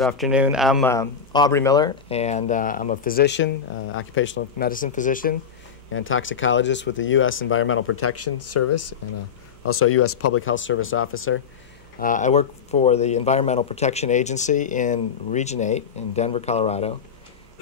Good afternoon. I'm Aubrey Miller, and I'm a physician, occupational medicine physician, and toxicologist with the U.S. Environmental Protection Service, and also a U.S. Public Health Service officer. I work for the Environmental Protection Agency in Region 8 in Denver, Colorado,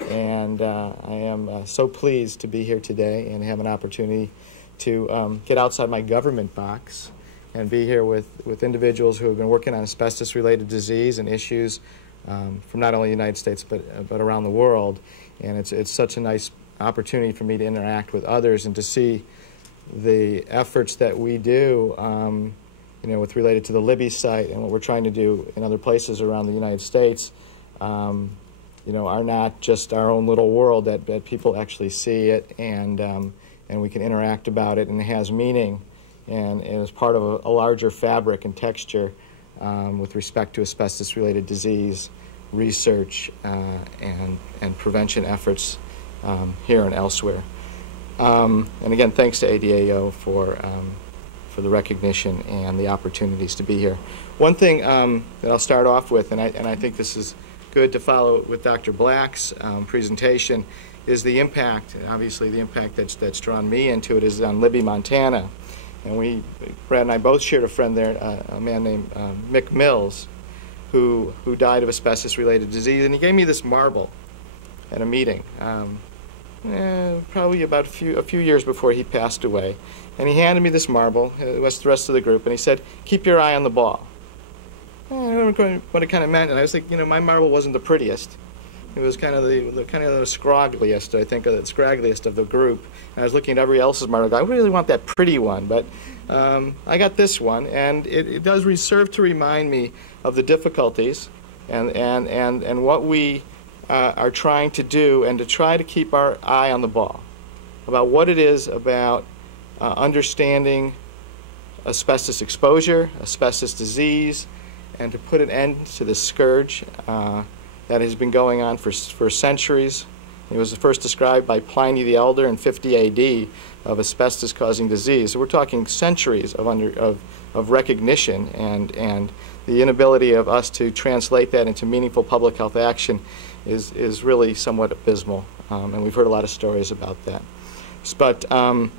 and I am so pleased to be here today and have an opportunity to get outside my government box and be here with individuals who have been working on asbestos-related disease and issues from not only the United States but around the world. And it's such a nice opportunity for me to interact with others and to see the efforts that we do, with related to the Libby site and what we're trying to do in other places around the United States, are not just our own little world, that people actually see it and we can interact about it, and it has meaning. And as part of a larger fabric and texture with respect to asbestos-related disease research and prevention efforts here and elsewhere. And again, thanks to ADAO for the recognition and the opportunities to be here. One thing that I'll start off with, and I think this is good to follow with Dr. Black's presentation, is the impact. Obviously, the impact that's drawn me into it is on Libby, Montana. And Brad and I both shared a friend there, a man named Mick Mills, who died of asbestos-related disease. And he gave me this marble at a meeting, probably about a few years before he passed away. And he handed me this marble, it was the rest of the group, and he said, "Keep your eye on the ball." I don't know what it kind of meant. And I was like, my marble wasn't the prettiest. It was kind of the scraggliest, I think, scraggliest of the group. And I was looking at everybody else's marble. I really want that pretty one, but I got this one, and it does serve to remind me of the difficulties and what we are trying to do, and to try to keep our eye on the ball about what it is about understanding asbestos exposure, asbestos disease, and to put an end to this scourge that has been going on for centuries. It was first described by Pliny the Elder in 50 AD of asbestos-causing disease. So we're talking centuries of recognition, and the inability of us to translate that into meaningful public health action is really somewhat abysmal, and we've heard a lot of stories about that. But we're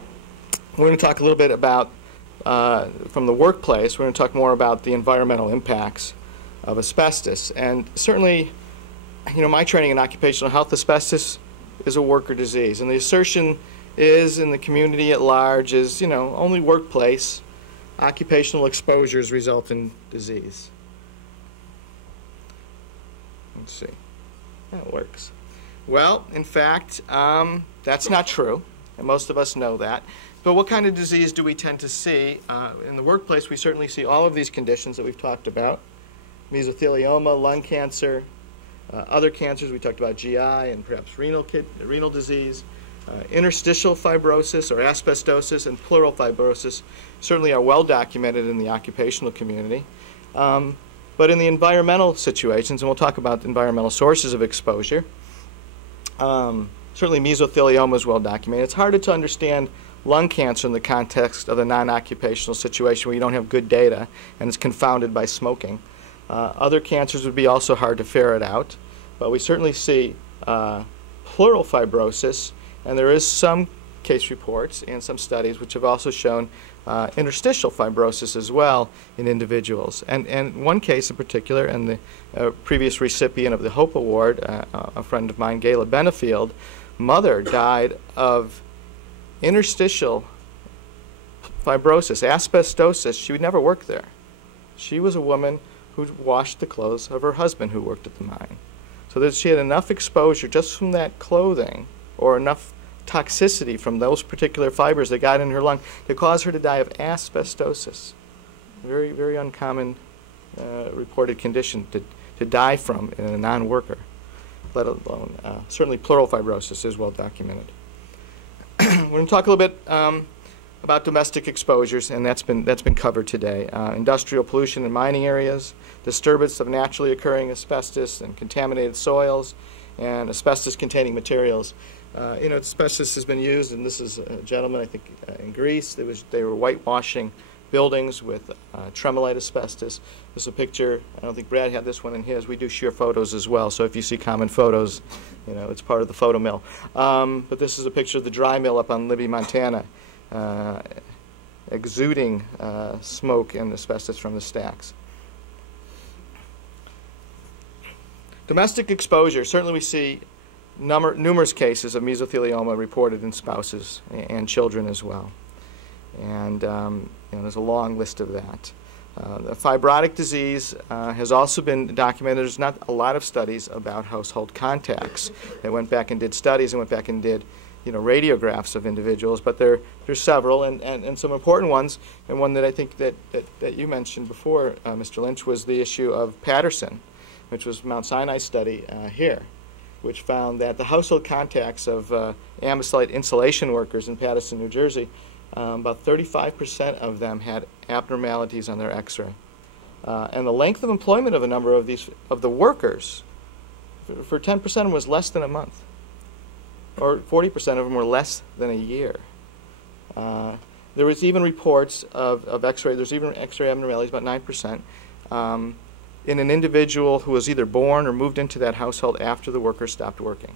going to talk a little bit about, from the workplace, we're going to talk more about the environmental impacts of asbestos. And certainly, my training in occupational health, asbestos is a worker disease. And the assertion is, in the community at large, is, only workplace occupational exposures result in disease. Let's see. That works. Well, in fact, that's not true, and most of us know that. But what kind of disease do we tend to see? In the workplace, we certainly see all of these conditions that we've talked about: mesothelioma, lung cancer, other cancers. We talked about GI and perhaps renal disease. Interstitial fibrosis or asbestosis and pleural fibrosis certainly are well documented in the occupational community. But in the environmental situations, and we'll talk about environmental sources of exposure, certainly mesothelioma is well documented. It's harder to understand lung cancer in the context of the non-occupational situation where you don't have good data and it's confounded by smoking. Other cancers would be also hard to ferret out, but we certainly see pleural fibrosis, and there is some case reports and some studies which have also shown interstitial fibrosis as well in individuals. And one case in particular, and the previous recipient of the Hope Award, a friend of mine, Gayla Benefield, mother died of interstitial fibrosis, asbestosis. She would never work there. She was a woman who washed the clothes of her husband who worked at the mine. So that she had enough exposure just from that clothing, or enough toxicity from those particular fibers that got in her lung to cause her to die of asbestosis. Very, very uncommon reported condition to die from in a non-worker, let alone certainly pleural fibrosis is well documented. We're going to talk a little bit about domestic exposures, and that's been covered today. Industrial pollution in mining areas, disturbance of naturally occurring asbestos and contaminated soils, and asbestos-containing materials. Asbestos has been used, and this is a gentleman, I think, in Greece. They were whitewashing buildings with tremolite asbestos. This is a picture. I don't think Brad had this one in his. We do shear photos as well, so if you see common photos, you know, it's part of the photo mill. But this is a picture of the dry mill up on Libby, Montana, exuding smoke and asbestos from the stacks. Domestic exposure. Certainly we see numerous cases of mesothelioma reported in spouses and children as well. And you know, there's a long list of that. The fibrotic disease has also been documented. There's not a lot of studies about household contacts. They went back and did studies and went back and did, you know, radiographs of individuals, but there's several, and some important ones, and one that I think that you mentioned before, Mr. Lynch, was the issue of Patterson, which was Mount Sinai study here, which found that the household contacts of amosite insulation workers in Patterson, New Jersey, about 35% of them had abnormalities on their X-ray. And the length of employment of a number of the workers, for 10% of them was less than a month, or 40% of them were less than a year. There was even reports of X-ray. There's even X-ray abnormalities, about 9%, in an individual who was either born or moved into that household after the worker stopped working,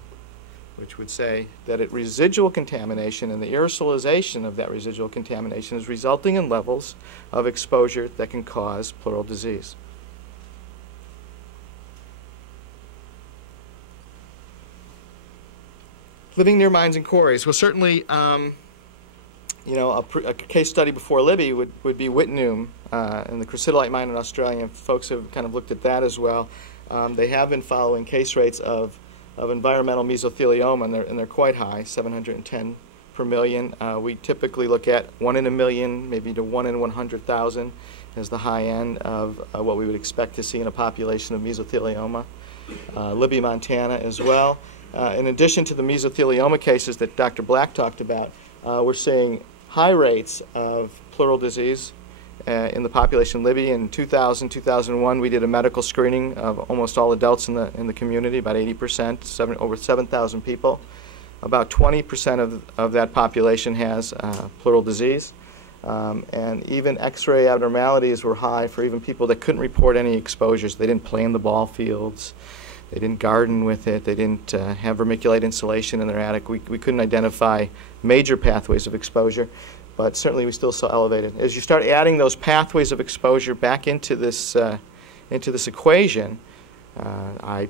which would say that residual contamination and the aerosolization of that residual contamination is resulting in levels of exposure that can cause pleural disease. Living near mines and quarries. Well, certainly, you know, a case study before Libby would be Whitnum and the crucidolite mine in Australia. And folks have kind of looked at that as well. They have been following case rates of environmental mesothelioma, and they're quite high, 710 per million. We typically look at 1 in a million, maybe to 1 in 100,000 as the high end of what we would expect to see in a population of mesothelioma. Libby, Montana as well. In addition to the mesothelioma cases that Dr. Black talked about, we're seeing high rates of pleural disease in the population. Libby, in 2000, 2001, we did a medical screening of almost all adults in the community, about 80%, over 7,000 people. About 20% of that population has pleural disease. And even X-ray abnormalities were high for even people that couldn't report any exposures. They didn't play in the ball fields. They didn't garden with it. They didn't have vermiculite insulation in their attic. We couldn't identify major pathways of exposure, but certainly we still saw elevated. As you start adding those pathways of exposure back into this equation, I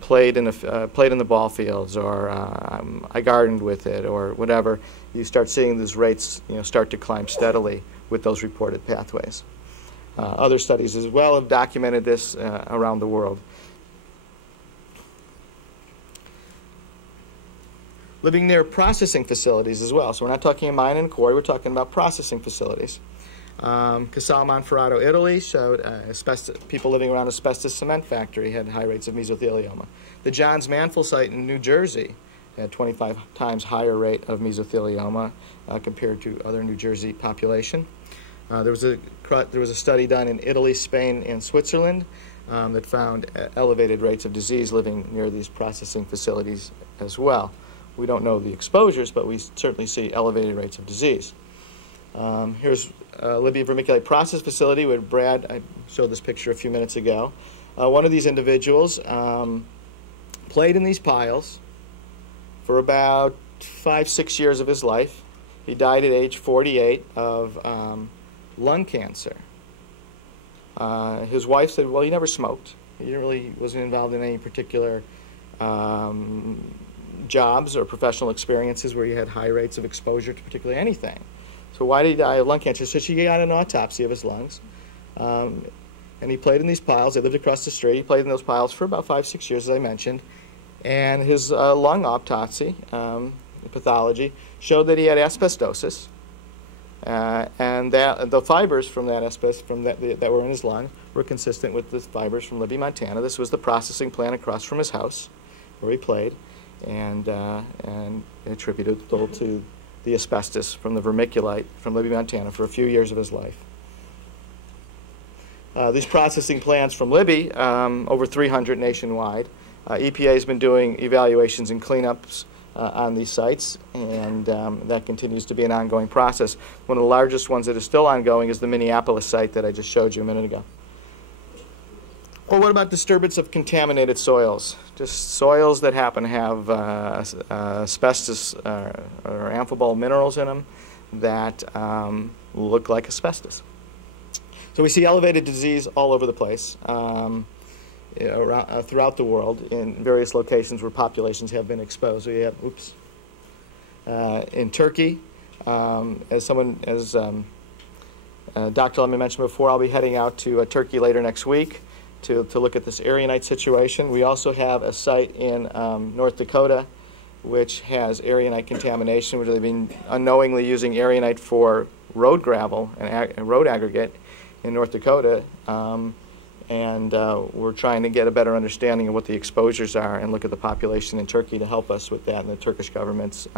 played in the ball fields, or I gardened with it, or whatever. You start seeing these rates, you know, start to climb steadily with those reported pathways. Other studies as well have documented this around the world. Living near processing facilities as well. So we're not talking a mine and quarry, we're talking about processing facilities. Casale Monferrato, Italy showed people living around asbestos cement factory had high rates of mesothelioma. The Johns Manville site in New Jersey had 25 times higher rate of mesothelioma compared to other New Jersey population. There was a study done in Italy, Spain, and Switzerland that found elevated rates of disease living near these processing facilities as well. We don't know the exposures, but we certainly see elevated rates of disease. Here's Libby Vermiculite Process Facility with Brad. I showed this picture a few minutes ago. One of these individuals played in these piles for about 5-6 years of his life. He died at age 48 of lung cancer. His wife said, well, he never smoked. He wasn't involved in any particular jobs or professional experiences where he had high rates of exposure to particularly anything. So why did he die of lung cancer? So she got an autopsy of his lungs. And he played in these piles. They lived across the street. He played in those piles for about 5-6 years, as I mentioned. And his lung autopsy, pathology, showed that he had asbestosis. And that the fibers from that asbestos that were in his lung were consistent with the fibers from Libby, Montana. This was the processing plant across from his house where he played, and attributable to the asbestos from the vermiculite from Libby, Montana for a few years of his life. These processing plants from Libby, over 300 nationwide. EPA has been doing evaluations and cleanups on these sites, and that continues to be an ongoing process. One of the largest ones that is still ongoing is the Minneapolis site that I just showed you a minute ago. Well, what about disturbance of contaminated soils? Just soils that happen to have asbestos or amphibole minerals in them that look like asbestos. So we see elevated disease all over the place, throughout the world in various locations where populations have been exposed. So you have, in Turkey, as Dr. Lemon mentioned before, I'll be heading out to Turkey later next week to look at this erionite situation. We also have a site in North Dakota which has erionite contamination, which they've been unknowingly using erionite for road gravel and road aggregate in North Dakota. And we're trying to get a better understanding of what the exposures are and look at the population in Turkey to help us with that. And the Turkish government's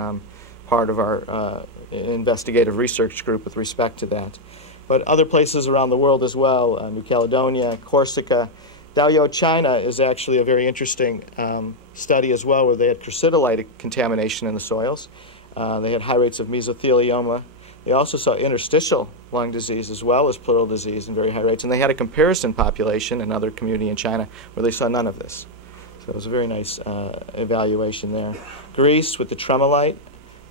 part of our investigative research group with respect to that. But other places around the world as well, New Caledonia, Corsica. Daoyou, China is actually a very interesting study as well, where they had crucidolite contamination in the soils. They had high rates of mesothelioma. They also saw interstitial lung disease as well as pleural disease in very high rates. And they had a comparison population, another community in China, where they saw none of this. So it was a very nice evaluation there. Greece with the tremolite.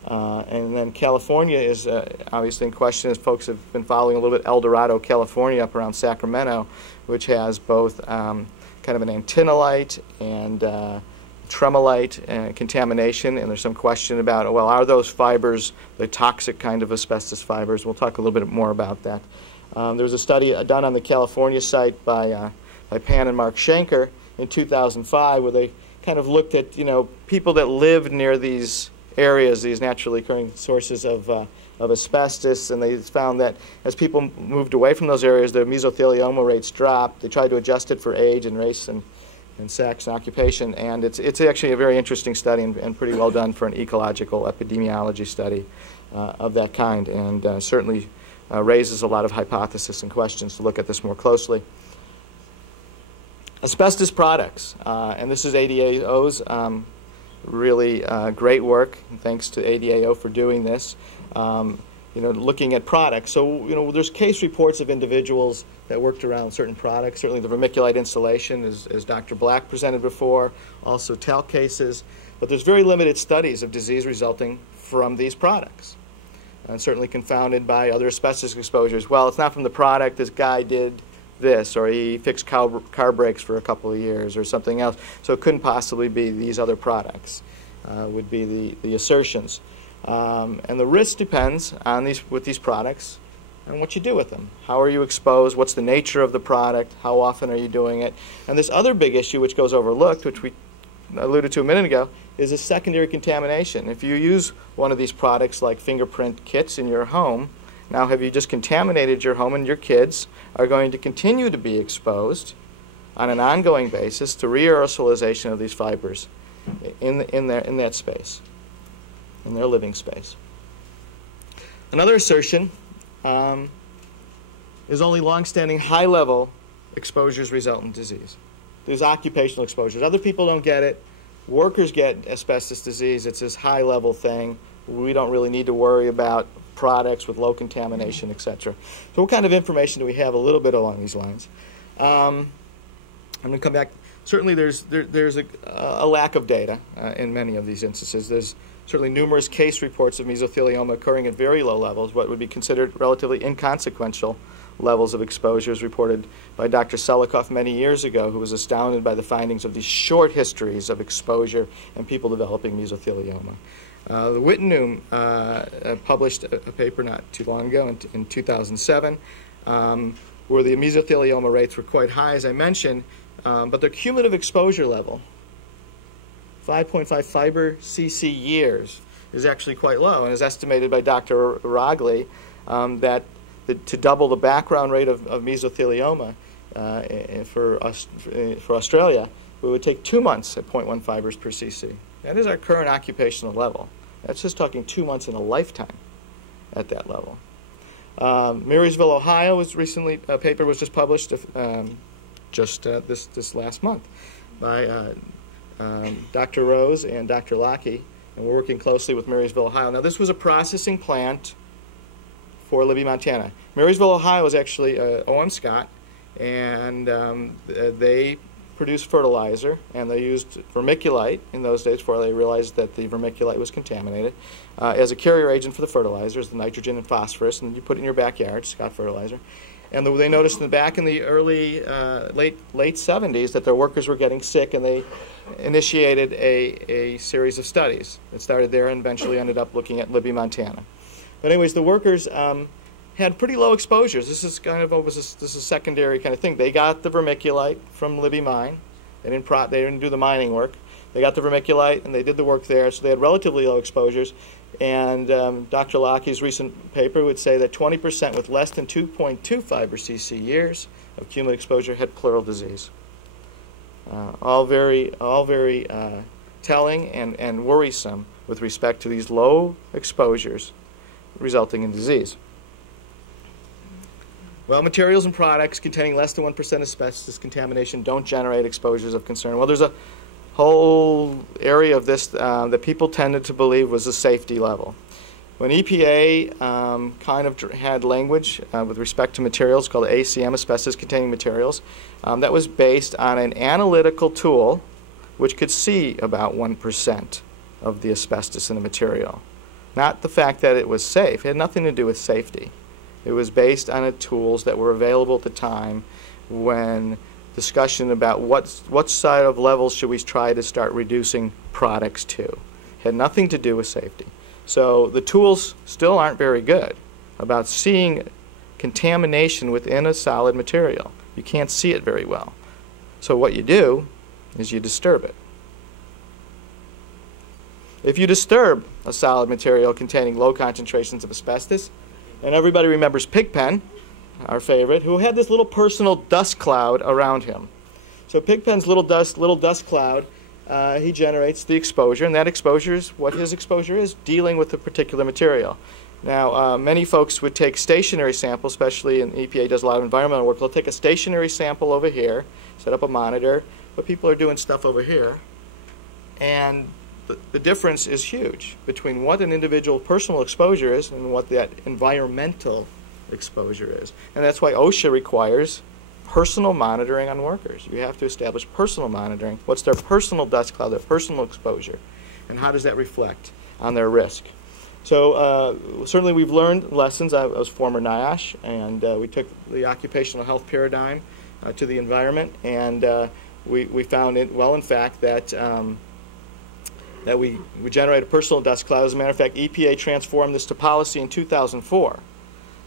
And then California is obviously in question, as folks have been following a little bit. El Dorado, California, up around Sacramento, which has both kind of an antinolite and tremolite contamination. And there's some question about, well, are those fibers the toxic kind of asbestos fibers? We'll talk a little bit more about that. There was a study done on the California site by Pan and Mark Schenker in 2005, where they kind of looked at, people that lived near these areas, these naturally occurring sources of asbestos, and they found that as people moved away from those areas, their mesothelioma rates dropped. They tried to adjust it for age and race and sex and occupation, and it's actually a very interesting study and pretty well done for an ecological epidemiology study of that kind, and certainly raises a lot of hypotheses and questions to look at this more closely. Asbestos products, and this is ADAO's really great work, and thanks to ADAO for doing this. Looking at products. So, there's case reports of individuals that worked around certain products. Certainly the vermiculite installation, as Dr. Black presented before, also talc cases. But there's very limited studies of disease resulting from these products. And certainly confounded by other asbestos exposures. Well, it's not from the product. This guy did this, or he fixed car brakes for a couple of years, or something else. So it couldn't possibly be these other products, would be the assertions. And the risk depends on with these products and what you do with them. How are you exposed? What's the nature of the product? How often are you doing it? And this other big issue, which goes overlooked, which we alluded to a minute ago, is a secondary contamination. If you use one of these products like fingerprint kits in your home, now have you just contaminated your home, and your kids are going to continue to be exposed on an ongoing basis to re-aerosolization of these fibers in that space, in their living space. Another assertion is only long-standing high-level exposures result in disease. There's occupational exposures. Other people don't get it. Workers get asbestos disease. It's this high-level thing. We don't really need to worry about products with low contamination, etc. So what kind of information do we have a little bit along these lines? I'm going to come back. Certainly there's a lack of data in many of these instances. There's certainly numerous case reports of mesothelioma occurring at very low levels, what would be considered relatively inconsequential levels of exposures reported by Dr. Selikoff many years ago, who was astounded by the findings of these short histories of exposure and people developing mesothelioma. The Wittenoom published a paper not too long ago in 2007 where the mesothelioma rates were quite high, as I mentioned, but their cumulative exposure level, 5.5 fiber cc years, is actually quite low, and is estimated by Dr. Ragley that to double the background rate of mesothelioma for Australia, it would take 2 months at 0.1 fibers per cc. That is our current occupational level. That's just talking 2 months in a lifetime at that level. Marysville, Ohio, a paper was just published this last month by Dr. Rose and Dr. Lockey And we're working closely with Marysville, Ohio. Now, this was a processing plant for Libby, Montana. Marysville, Ohio is actually O.M. Scott, and they produced fertilizer, and they used vermiculite in those days before they realized that the vermiculite was contaminated as a carrier agent for the fertilizers, the nitrogen and phosphorus, and you put it in your backyard, Scott fertilizer. And they noticed back in the early, late 70s that their workers were getting sick, and they initiated a series of studies. It started there and eventually ended up looking at Libby, Montana. But anyways, the workers had pretty low exposures. This is kind of this is a secondary kind of thing. They got the vermiculite from Libby mine. They didn't do the mining work. They got the vermiculite and they did the work there, so they had relatively low exposures. And Dr. Lockheed's recent paper would say that 20% with less than 2.25 cc years of cumulative exposure had pleural disease. All very telling and worrisome with respect to these low exposures resulting in disease. Well, materials and products containing less than 1% asbestos contamination don't generate exposures of concern. Well, there's a whole area of this that people tended to believe was a safety level. When EPA kind of had language with respect to materials called ACM, asbestos-containing materials, that was based on an analytical tool which could see about 1% of the asbestos in the material. Not the fact that it was safe. It had nothing to do with safety. It was based on tools that were available at the time when discussion about what side of levels should we try to start reducing products to. It had nothing to do with safety. So the tools still aren't very good about seeing contamination within a solid material. You can't see it very well. So what you do is you disturb it. If you disturb a solid material containing low concentrations of asbestos, and everybody remembers Pigpen, our favorite, who had this little personal dust cloud around him. So Pigpen's little dust cloud, he generates the exposure, and that exposure is what his exposure is, dealing with the particular material. Now, many folks would take stationary samples, especially in EPA does a lot of environmental work. They'll take a stationary sample over here, set up a monitor, but people are doing stuff over here. And the difference is huge between what an individual personal exposure is and what that environmental exposure is. And that's why OSHA requires personal monitoring on workers. You have to establish personal monitoring. What's their personal dust cloud, their personal exposure, and how does that reflect on their risk? So certainly we've learned lessons. I was former NIOSH, and we took the occupational health paradigm to the environment, and we found it, well, in fact, that we generate a personal dust cloud. As a matter of fact, EPA transformed this to policy in 2004,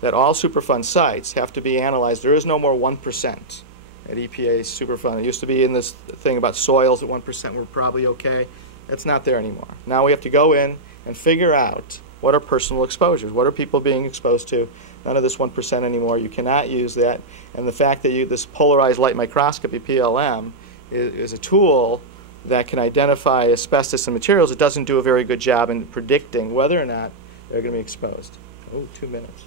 that all Superfund sites have to be analyzed. There is no more 1% at EPA's Superfund. It used to be in this thing about soils at 1% were probably okay. That's not there anymore. Now we have to go in and figure out what are personal exposures. What are people being exposed to? None of this 1% anymore. You cannot use that. And the fact that this polarized light microscopy, PLM, is a tool that can identify asbestos in materials, it doesn't do a very good job in predicting whether or not they're going to be exposed. Oh, 2 minutes.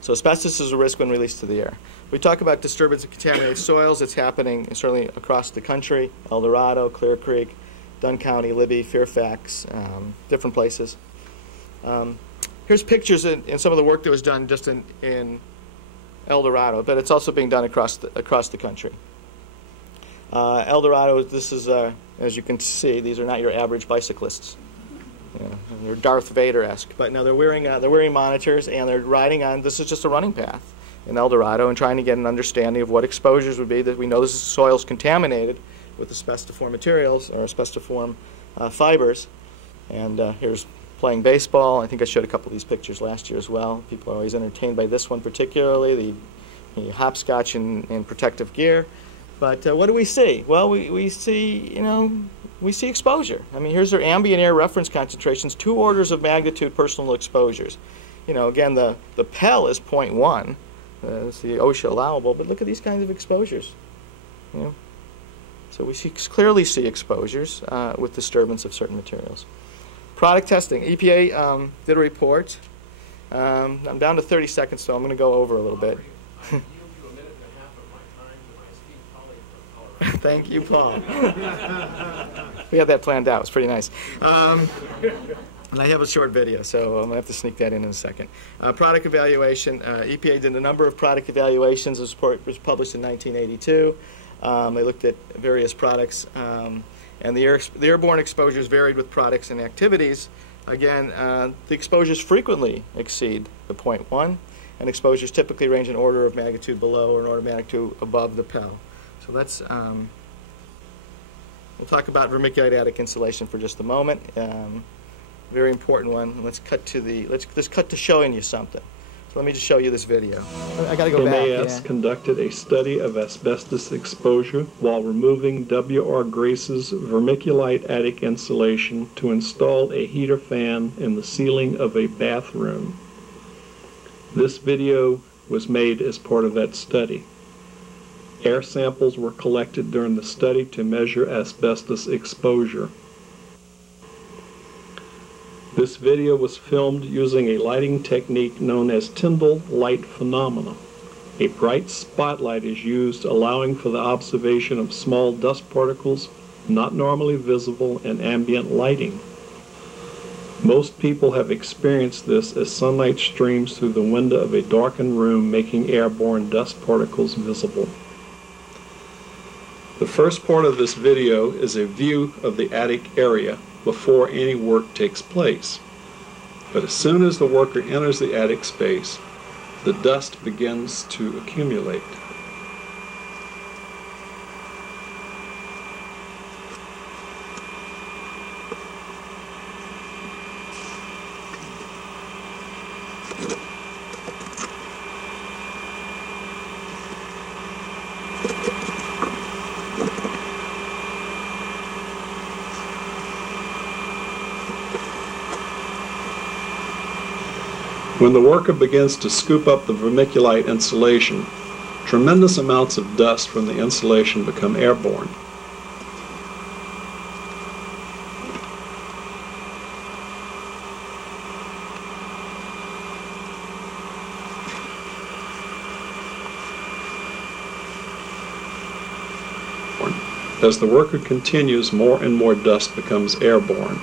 So asbestos is a risk when released to the air. We talk about disturbance of contaminated soils. It's happening certainly across the country, El Dorado, Clear Creek, Dunn County, Libby, Fairfax, different places. Here's pictures in some of the work that was done just in El Dorado, but it's also being done across the country. El Dorado, this is, as you can see, these are not your average bicyclists. You know, they're Darth Vader-esque, but no, they're wearing monitors and they're riding on. This is just a running path in El Dorado and trying to get an understanding of what exposures would be. That we know this soil's contaminated with asbestiform materials or asbestiform fibers. And here's playing baseball. I think I showed a couple of these pictures last year as well. People are always entertained by this one particularly, the hopscotch in protective gear. But what do we see? Well, we see, we see exposure. I mean, here's their ambient air reference concentrations, 2 orders of magnitude personal exposures. Again, the PEL is 0.1. It's the OSHA allowable, but look at these kinds of exposures. So we clearly see exposures with disturbance of certain materials. Product testing. EPA did a report. I'm down to 30 seconds, so I'm going to go over a little bit. Thank you, Paul. We had that planned out. It was pretty nice. And I have a short video, so I'm going to have to sneak that in a second. Product evaluation. EPA did a number of product evaluations. This report was published in 1982. They looked at various products, and the airborne exposures varied with products and activities. Again, the exposures frequently exceed the 0.1, and exposures typically range an order of magnitude below or an order of magnitude above the PEL. So let's we'll talk about vermiculite attic insulation for just a moment. Very important one. Let's cut to showing you something. So let me just show you this video. I got to go back. MAS conducted a study of asbestos exposure while removing W.R. Grace's vermiculite attic insulation to install a heater fan in the ceiling of a bathroom. This video was made as part of that study. Air samples were collected during the study to measure asbestos exposure. This video was filmed using a lighting technique known as Tyndall light phenomena. A bright spotlight is used, allowing for the observation of small dust particles not normally visible in ambient lighting. Most people have experienced this as sunlight streams through the window of a darkened room, making airborne dust particles visible. The first part of this video is a view of the attic area before any work takes place. But as soon as the worker enters the attic space, the dust begins to accumulate. When the worker begins to scoop up the vermiculite insulation, tremendous amounts of dust from the insulation become airborne. As the worker continues, more and more dust becomes airborne.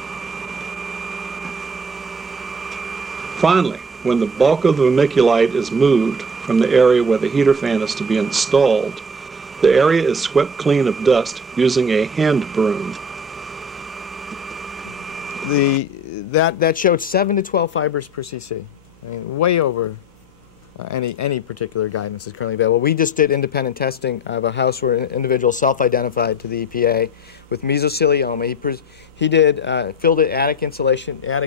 Finally, when the bulk of the vermiculite is moved from the area where the heater fan is to be installed, the area is swept clean of dust using a hand broom. That showed 7 to 12 fibers per cc. I mean, way over any particular guidance is currently available. We just did independent testing of a house where an individual self-identified to the EPA with mesothelioma. He filled an attic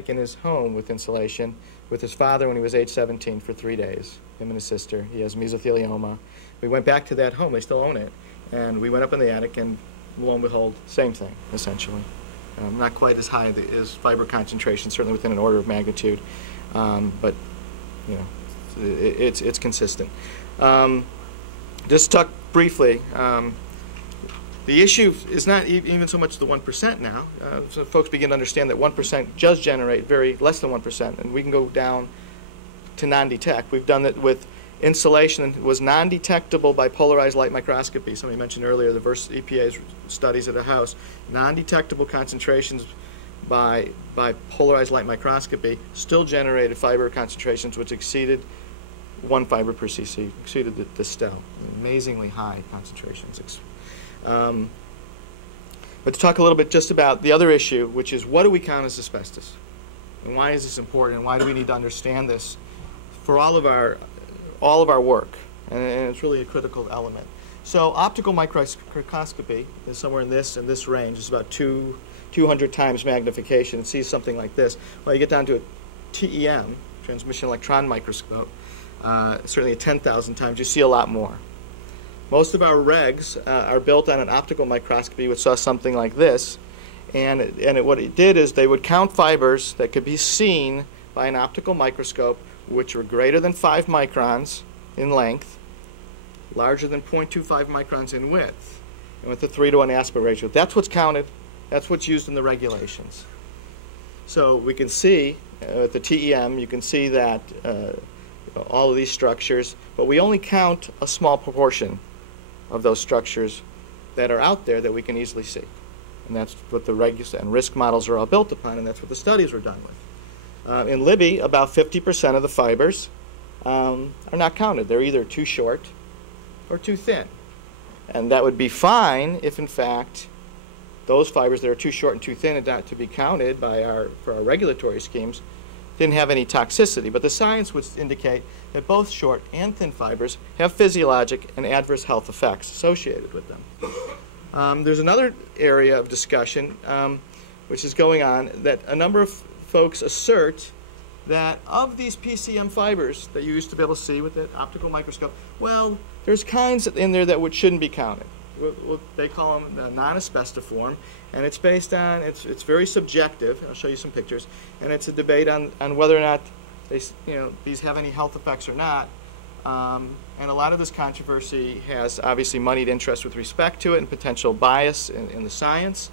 in his home with insulation with his father when he was age 17 for 3 days, him and his sister. He has mesothelioma. We went back to that home. They still own it. And we went up in the attic, and lo and behold, same thing, essentially. Not quite as high as fiber concentration, certainly within an order of magnitude, but you know, it's consistent. Just talk briefly. The issue is not even so much the 1% now. So folks begin to understand that 1% does generate less than 1%, and we can go down to non-detect. We've done that with insulation, and it was non-detectable by polarized light microscopy. Somebody mentioned earlier the EPA's studies at a house. Non-detectable concentrations by polarized light microscopy still generated fiber concentrations which exceeded 1 fiber per cc, exceeded the STEL. Amazingly high concentrations. But to talk a little bit just about the other issue, which is what do we count as asbestos? And why is this important? And why do we need to understand this for all of our work? And it's really a critical element. So optical microscopy is somewhere in this range. It's about 200 times magnification. It sees something like this. Well, you get down to a TEM, transmission electron microscope, certainly 10,000 times. You see a lot more. Most of our regs are built on an optical microscopy, which saw something like this. What it did is they would count fibers that could be seen by an optical microscope, which were greater than 5 microns in length, larger than 0.25 microns in width, and with a 3-to-1 aspect ratio. That's what's counted. That's what's used in the regulations. So we can see at the TEM, you can see that all of these structures, but we only count a small proportion of those structures that are out there that we can easily see. And that's what the regs and risk models are all built upon, and that's what the studies were done with. In Libby, about 50% of the fibers are not counted. They're either too short or too thin. And that would be fine if, in fact, those fibers that are too short and too thin and not to be counted for our regulatory schemes didn't have any toxicity. But the science would indicate that both short and thin fibers have physiologic and adverse health effects associated with them. There's another area of discussion which is going on that a number of folks assert that of these PCM fibers that you used to be able to see with the optical microscope, well, there's kinds in there that shouldn't be counted. They call them the non-asbestiform, and it's based on, it's very subjective. I'll show you some pictures, and it's a debate on whether or not these have any health effects or not. And a lot of this controversy has obviously moneyed interest with respect to it and potential bias in the science.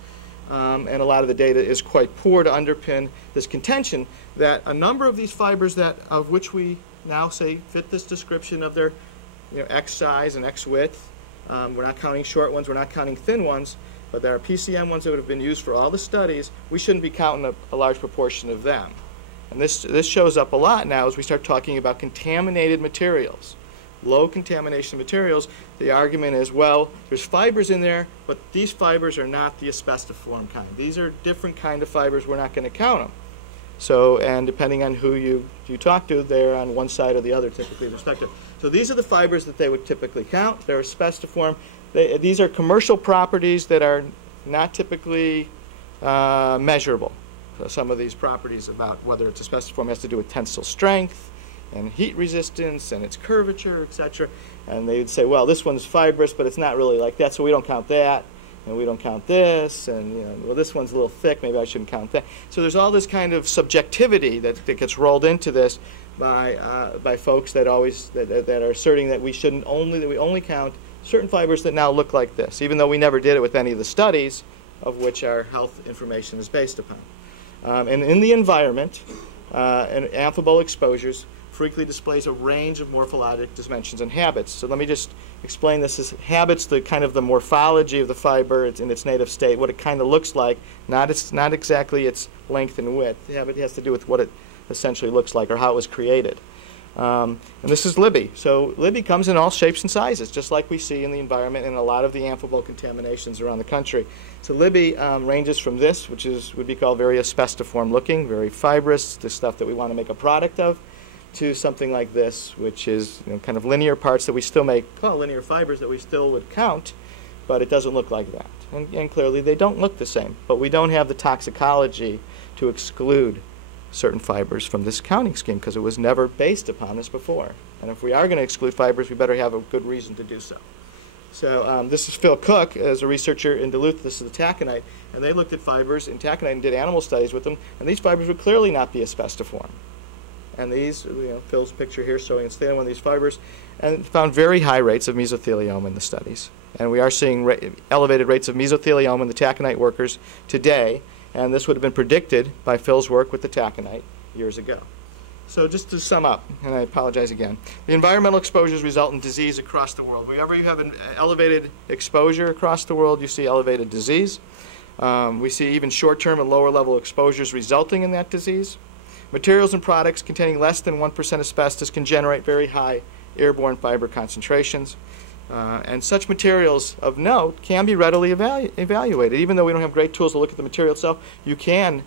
And a lot of the data is quite poor to underpin this contention that a number of these fibers of which we now say fit this description of their X size and X width. We're not counting short ones, we're not counting thin ones, but there are PCM ones that have been used for all the studies. We shouldn't be counting a large proportion of them. And this shows up a lot now as we start talking about contaminated materials. Low contamination materials, the argument is, well, there's fibers in there, but these fibers are not the asbestiform kind. These are different kind of fibers, we're not going to count them. So, and depending on who you talk to, they're on one side or the other, typically respective. So these are the fibers that they would typically count. They're asbestiform. These are commercial properties that are not typically measurable. So some of these properties about whether it's asbestiform has to do with tensile strength and heat resistance and its curvature, etc. And they would say, well, this one's fibrous, but it's not really like that, so we don't count that. And we don't count this, and well, this one's a little thick, maybe I shouldn't count that. So there's all this kind of subjectivity that gets rolled into this by folks that are asserting that we only count certain fibers that now look like this, even though we never did it with any of the studies of which our health information is based upon. And in the environment, and amphibole exposures frequently displays a range of morphologic dimensions and habits. So let me just explain this as habits, the kind of the morphology of the fiber in its native state, what it kind of looks like, not exactly its length and width. The habit has to do with what it essentially looks like or how it was created. And this is Libby. So Libby comes in all shapes and sizes, just like we see in the environment and a lot of the amphibole contaminations around the country. So Libby ranges from this, which would be called very asbestiform looking, very fibrous, the stuff that we want to make a product of, to something like this, which is kind of linear parts that we still call linear fibers that we still would count, but it doesn't look like that. And clearly they don't look the same, but we don't have the toxicology to exclude certain fibers from this counting scheme because it was never based upon this before. And if we are going to exclude fibers, we better have a good reason to do so. So this is Phil Cook, as a researcher in Duluth. This is the taconite, and they looked at fibers in taconite and did animal studies with them, and these fibers would clearly not be asbestiform. And these, Phil's picture here showing it's one of these fibers, and found very high rates of mesothelioma in the studies. And we are seeing elevated rates of mesothelioma in the taconite workers today, and this would have been predicted by Phil's work with the taconite years ago. So just to sum up, and I apologize again, the environmental exposures result in disease across the world. Wherever you have an elevated exposure across the world, you see elevated disease. We see even short-term and lower-level exposures resulting in that disease. Materials and products containing less than 1% asbestos can generate very high airborne fiber concentrations. And such materials of note can be readily evaluated. Even though we don't have great tools to look at the material itself, you can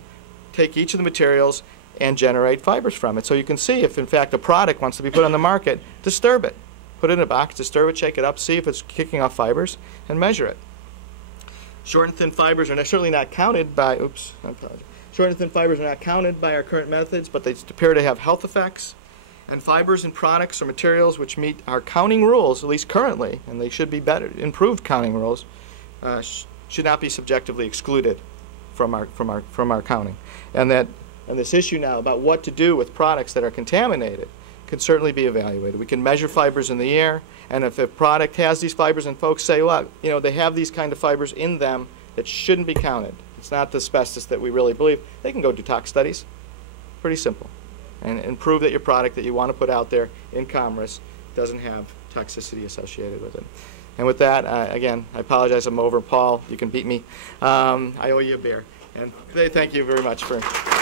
take each of the materials and generate fibers from it. So you can see if, in fact, a product wants to be put on the market, disturb it. Put it in a box, disturb it, shake it up, see if it's kicking off fibers, and measure it. Short and thin fibers are certainly not counted by, Short and thin fibers are not counted by our current methods, but they appear to have health effects. And fibers and products or materials which meet our counting rules, at least currently, and they should be better, improved counting rules, should not be subjectively excluded from our counting. And this issue now about what to do with products that are contaminated can certainly be evaluated. We can measure fibers in the air, and if a product has these fibers and folks say, well, they have these kind of fibers in them that shouldn't be counted. It's not the asbestos that we really believe. They can go do tox studies. Pretty simple. And prove that your product that you want to put out there in commerce doesn't have toxicity associated with it. And with that, again, I apologize I'm over. Paul, you can beat me. I owe you a beer. And thank you very much for...